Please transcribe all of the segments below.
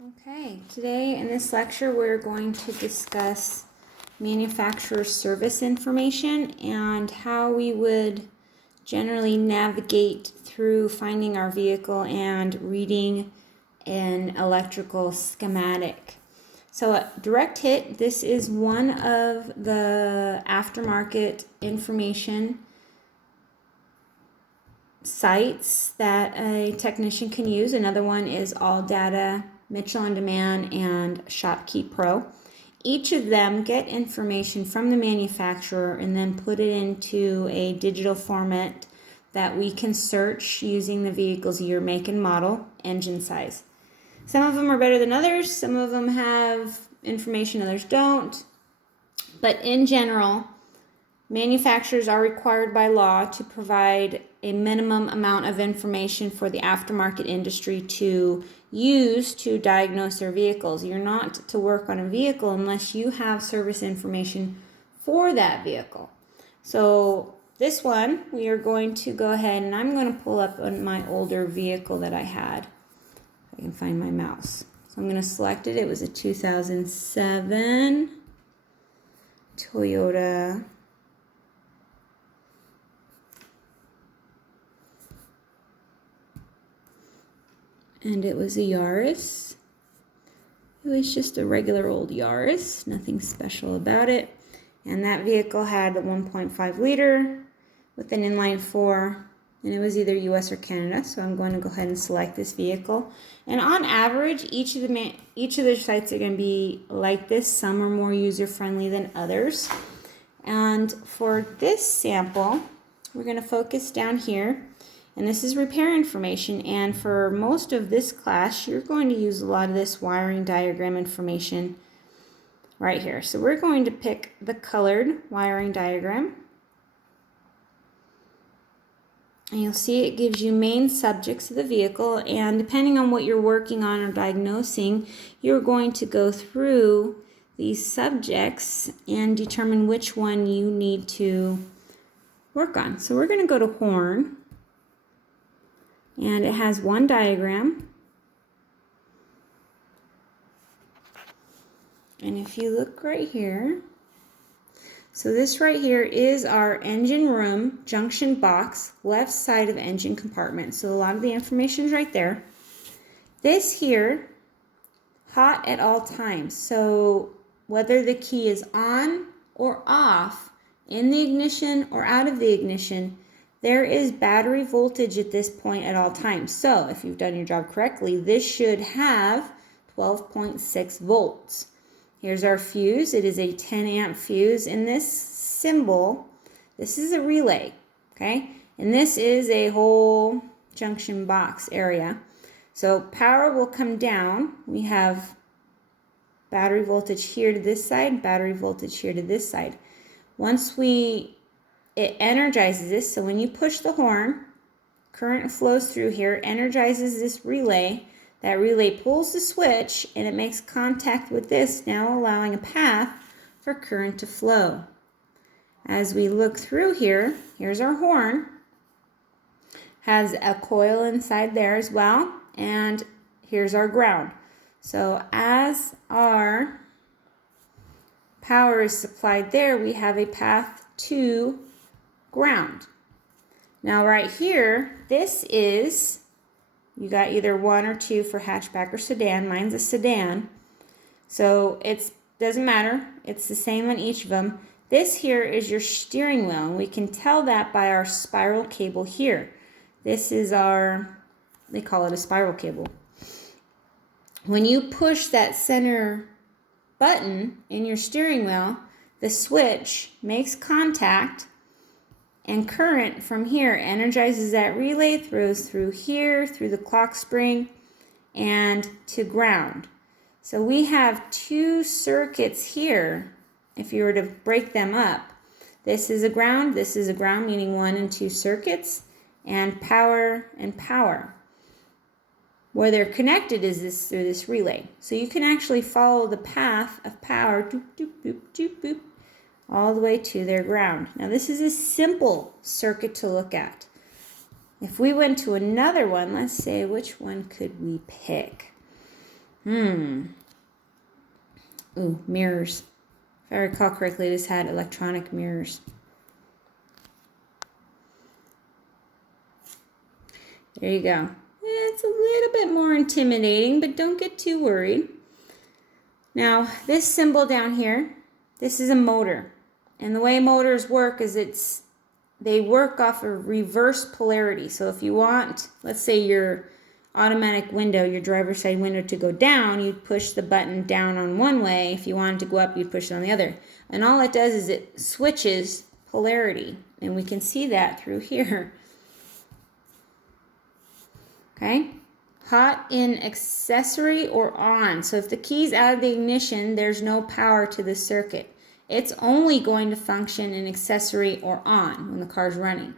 Okay, today in this lecture we're going to discuss manufacturer service information and how we would generally navigate through finding our vehicle and reading an electrical schematic. So at Direct Hit, this is one of the aftermarket information sites that a technician can use. Another one is ALLDATA, Mitchell On Demand, and ShopKey Pro. Each of them get information from the manufacturer and then put it into a digital format that we can search using the vehicle's year, make, and model, engine size. Some of them are better than others. Some of them have information, others don't. But in general, manufacturers are required by law to provide a minimum amount of information for the aftermarket industry to use to diagnose their vehicles. You're not to work on a vehicle unless you have service information for that vehicle. So this one, we are going to go ahead and I'm going to pull up on my older vehicle that I had. If I can find my mouse. So I'm going to select it. It was a 2007 Toyota and it was a Yaris. It was just a regular old Yaris, nothing special about it. And that vehicle had a 1.5 liter with an inline 4, and it was either US or Canada. So I'm going to go ahead and select this vehicle. And on average, each of the sites are going to be like this. Some are more user-friendly than others. And for this sample, we're going to focus down here. And this is repair information, and for most of this class, you're going to use a lot of this wiring diagram information right here. So we're going to pick the colored wiring diagram. And you'll see it gives you main subjects of the vehicle, and depending on what you're working on or diagnosing, you're going to go through these subjects and determine which one you need to work on. So we're going to go to horn. And it has one diagram. And if you look right here, so this right here is our engine room junction box, left side of engine compartment. So a lot of the information is right there. This here, hot at all times. So whether the key is on or off, in the ignition or out of the ignition, there is battery voltage at this point at all times. So if you've done your job correctly, this should have 12.6 volts. Here's our fuse. It is a 10 amp fuse. And this symbol, this is a relay, okay? And this is a whole junction box area. So power will come down. We have battery voltage here to this side, battery voltage here to this side. Once it energizes this, so when you push the horn, current flows through here, energizes this relay. That relay pulls the switch and it makes contact with this, now allowing a path for current to flow. As we look through here, here's our horn. Has a coil inside there as well, and here's our ground. So as our power is supplied there, we have a path to ground. Now right here, this is, you got either 1 or 2 for hatchback or sedan. Mine's a sedan. So it doesn't matter. It's the same on each of them. This here is your steering wheel, and we can tell that by our spiral cable here. This is they call it a spiral cable. When you push that center button in your steering wheel, the switch makes contact, and current from here energizes that relay, throws through here, through the clock spring, and to ground. So we have 2 circuits here, if you were to break them up. This is a ground, meaning 1 and 2 circuits, and power and power. Where they're connected is through this relay. So you can actually follow the path of power, doop, doop, doop, doop, boop, all the way to their ground. Now this is a simple circuit to look at. If we went to another one, let's say, which one could we pick? Ooh, mirrors. If I recall correctly, this had electronic mirrors. There you go. It's a little bit more intimidating, but don't get too worried. Now, this symbol down here, this is a motor. And the way motors work is they work off of reverse polarity. So if you want, let's say your automatic window, your driver's side window to go down, you'd push the button down on one way. If you wanted to go up, you'd push it on the other. And all it does is it switches polarity. And we can see that through here. Okay? Hot in accessory or on. So if the key's out of the ignition, there's no power to the circuit. It's only going to function in accessory or on when the car's running.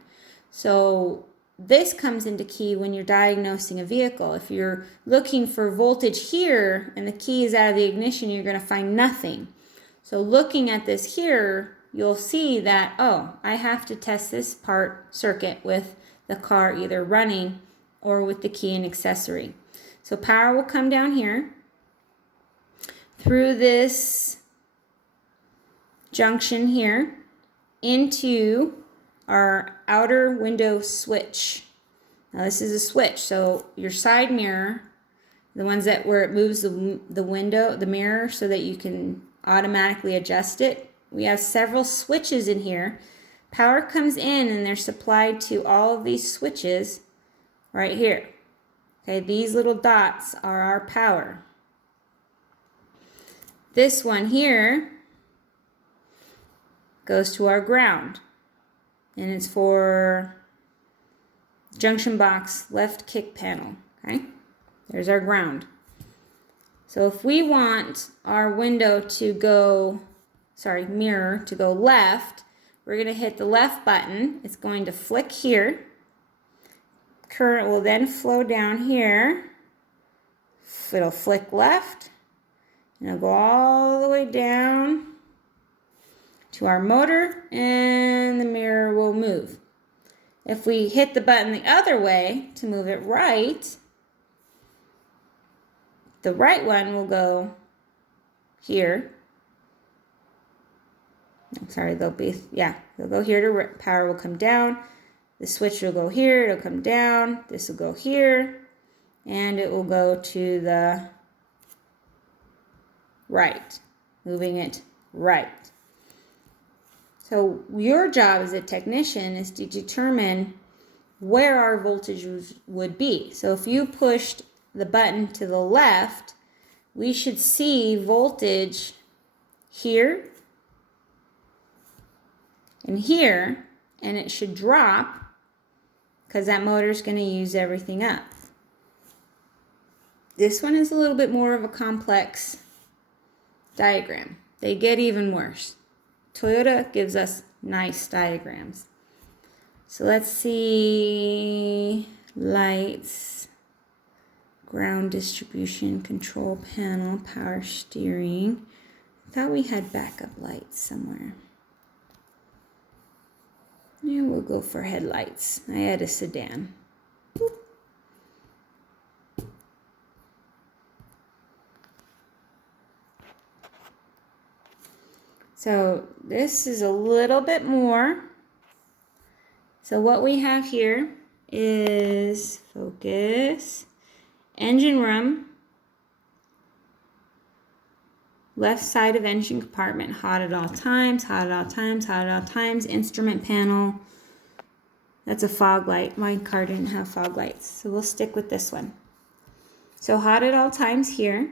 So this comes into key when you're diagnosing a vehicle. If you're looking for voltage here and the key is out of the ignition, you're going to find nothing. So looking at this here, you'll see that, oh, I have to test this circuit with the car either running or with the key and accessory. So power will come down here through this junction here into our outer window switch. Now this is a switch, so your side mirror, the ones that where it moves the window, the mirror, so that you can automatically adjust it. We have several switches in here. Power comes in and they're supplied to all of these switches right here. Okay, these little dots are our power. This one here goes to our ground, and it's for junction box left kick panel. Okay, there's our ground. So if we want our window to go, mirror to go left, we're going to hit the left button. It's going to flick here. Current will then flow down here. It'll flick left, and it'll go all the way down to our motor, and the mirror will move. If we hit the button the other way to move it right, the right one will go here. They'll go here to power will come down. The switch will go here, it'll come down, this will go here, and it will go to the right, moving it right. So your job as a technician is to determine where our voltage would be. So if you pushed the button to the left, we should see voltage here and here, and it should drop because that motor is going to use everything up. This one is a little bit more of a complex diagram. They get even worse. Toyota gives us nice diagrams. So let's see, lights, ground distribution, control panel, power steering. I thought we had backup lights somewhere. Yeah, we'll go for headlights. I had a sedan. Boop. So this is a little bit more. So what we have here is, focus, engine room, left side of engine compartment, hot at all times, hot at all times, hot at all times, instrument panel. That's a fog light. My car didn't have fog lights, so we'll stick with this one. So hot at all times here.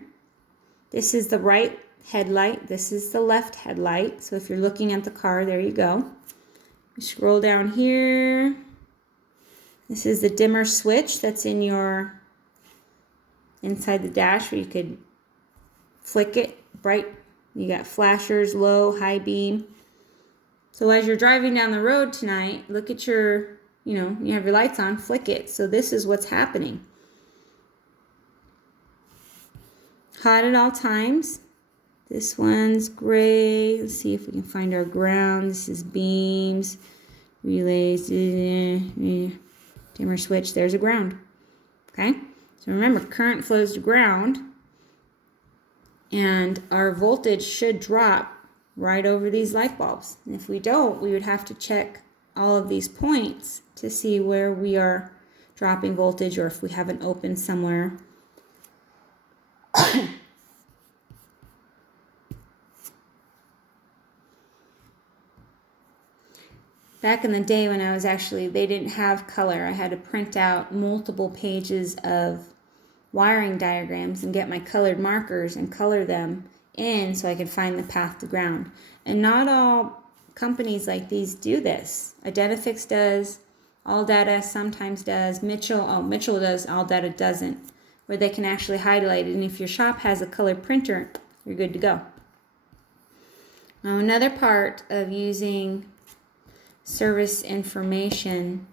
This is the right headlight. This is the left headlight. So if you're looking at the car, there you go. You scroll down here. This is the dimmer switch that's in your inside the dash where you could flick it bright. You got flashers, low, high beam. So as you're driving down the road tonight, look at your, you have your lights on, flick it. So this is what's happening. Hot at all times. This one's gray. Let's see if we can find our ground. This is beams, relays, dimmer switch. There's a ground. Okay? So remember, current flows to ground. And our voltage should drop right over these light bulbs. And if we don't, we would have to check all of these points to see where we are dropping voltage or if we have an open somewhere. Back in the day when I was they didn't have color. I had to print out multiple pages of wiring diagrams and get my colored markers and color them in so I could find the path to ground. And not all companies like these do this. Identifix does, ALLDATA sometimes does, Mitchell does, ALLDATA doesn't, where they can actually highlight it. And if your shop has a color printer, you're good to go. Now another part of using service information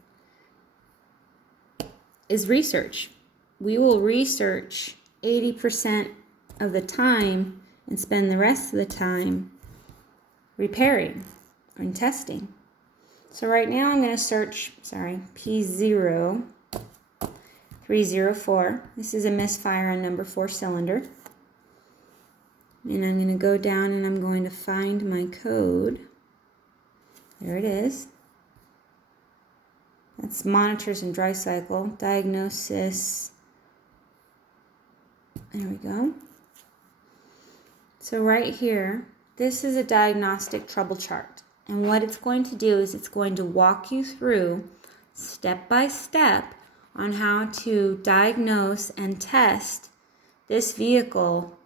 is research. We will research 80% of the time and spend the rest of the time repairing and testing. So right now I'm going to search, P0304. This is a misfire on number 4 cylinder. And I'm going to go down and I'm going to find my code. There it is. That's monitors and dry cycle. Diagnosis. There we go. So right here, this is a diagnostic trouble chart. And what it's going to do is it's going to walk you through step by step on how to diagnose and test this vehicle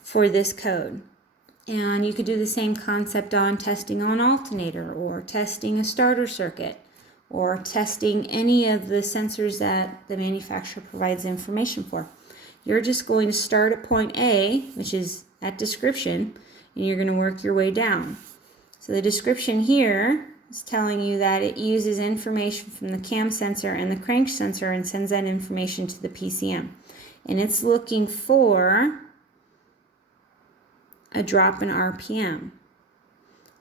for this code. And you could do the same concept on testing on alternator or testing a starter circuit or testing any of the sensors that the manufacturer provides information for. You're just going to start at point A, which is at description, and you're going to work your way down. So the description here is telling you that it uses information from the cam sensor and the crank sensor and sends that information to the PCM. And it's looking for a drop in RPM.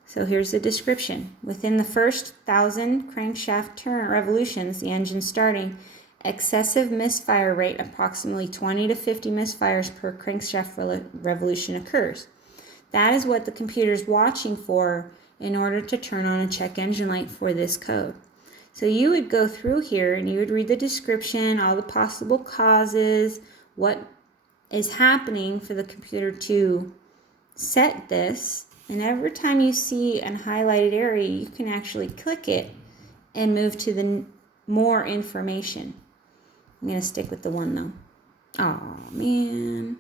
So here's the description. Within the first 1,000 crankshaft turn revolutions, the engine starting, excessive misfire rate, approximately 20 to 50 misfires per crankshaft revolution occurs. That is what the computer is watching for in order to turn on a check engine light for this code. So you would go through here and you would read the description, all the possible causes, what is happening for the computer to set this. And every time you see an highlighted area, you can actually click it and move to the more information. I'm going to stick with the one though. Oh man.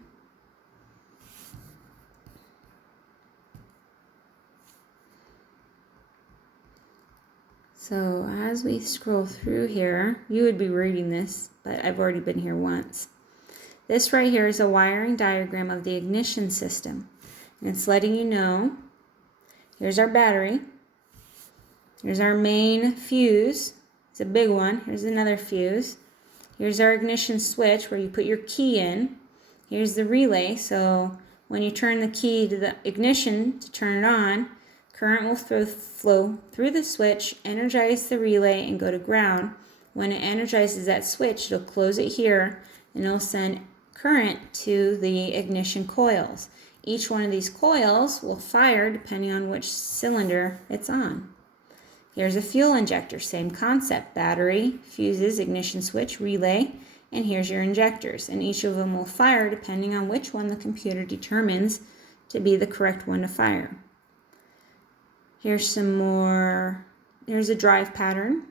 So as we scroll through here, you would be reading this, but I've already been here once. This right here is a wiring diagram of the ignition system. And it's letting you know, here's our battery. Here's our main fuse. It's a big one. Here's another fuse. Here's our ignition switch where you put your key in. Here's the relay. So when you turn the key to the ignition to turn it on, current will flow through the switch, energize the relay, and go to ground. When it energizes that switch, it'll close it here, and it'll send current to the ignition coils. Each one of these coils will fire depending on which cylinder it's on. Here's a fuel injector, same concept, battery, fuses, ignition switch, relay, and here's your injectors. And each of them will fire depending on which one the computer determines to be the correct one to fire. Here's some more, here's a drive pattern.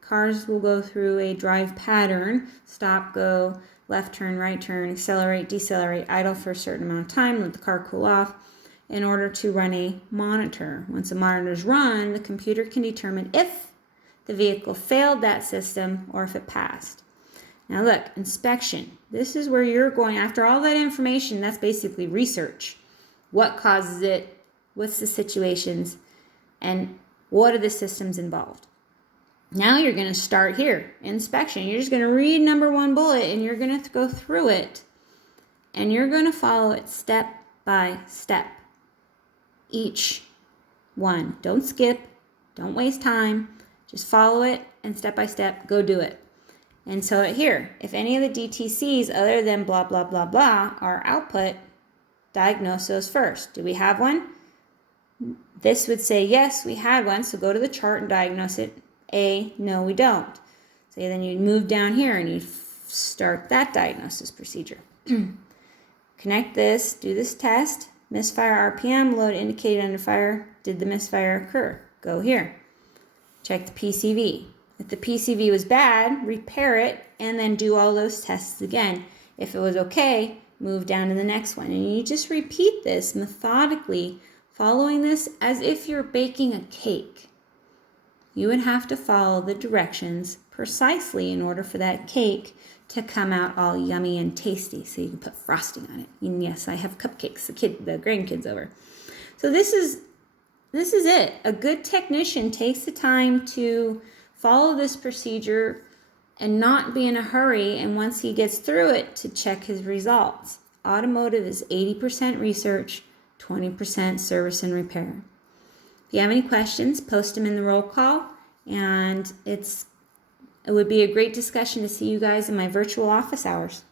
Cars will go through a drive pattern, stop, go, left turn, right turn, accelerate, decelerate, idle for a certain amount of time, let the car cool off in order to run a monitor. Once the monitor is run, the computer can determine if the vehicle failed that system or if it passed. Now look, inspection. This is where you're going, after all that information, that's basically research. What causes it? What's the situations? And what are the systems involved? Now you're going to start here, inspection. You're just going to read number 1 bullet and you're going to go through it and you're going to follow it step by step. Each one. Don't skip. Don't waste time. Just follow it and step by step, go do it. And so here, if any of the DTCs other than blah, blah, blah, blah are output, diagnose those first. Do we have one? This would say, yes, we had one, so go to the chart and diagnose it. A, no, we don't. So then you move down here and you start that diagnosis procedure. Connect this, do this test, misfire RPM, load indicated under fire. Did the misfire occur? Go here. Check the PCV. If the PCV was bad, repair it, and then do all those tests again. If it was okay, move down to the next one. And you just repeat this methodically, following this as if you're baking a cake. You would have to follow the directions precisely in order for that cake to come out all yummy and tasty, so you can put frosting on it. And yes, I have cupcakes, the grandkids over. So this is it. A good technician takes the time to follow this procedure and not be in a hurry, and once he gets through it, to check his results. Automotive is 80% research, 20% service and repair. If you have any questions, post them in the roll call, and it would be a great discussion to see you guys in my virtual office hours.